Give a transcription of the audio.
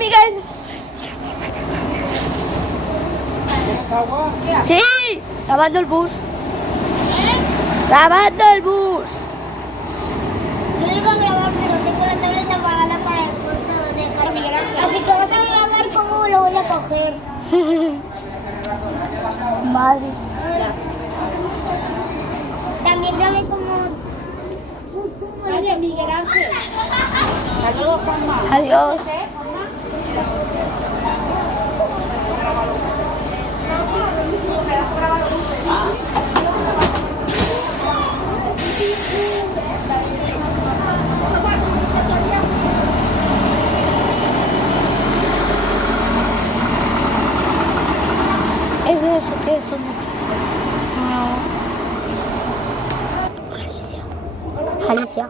Miguel! ¡Sí! Grabando el bus. ¡Grabando el bus! Yo lo iba a grabar, pero tengo la tableta apagada para el corto de Miguel Ángel. Así que vas a grabar cómo lo voy a coger. Madre. También grabé como un zumo de Miguel Ángel. Adiós, Juanma. Adiós. ¿Es de eso? ¿Qué es eso? Alicia. Alicia.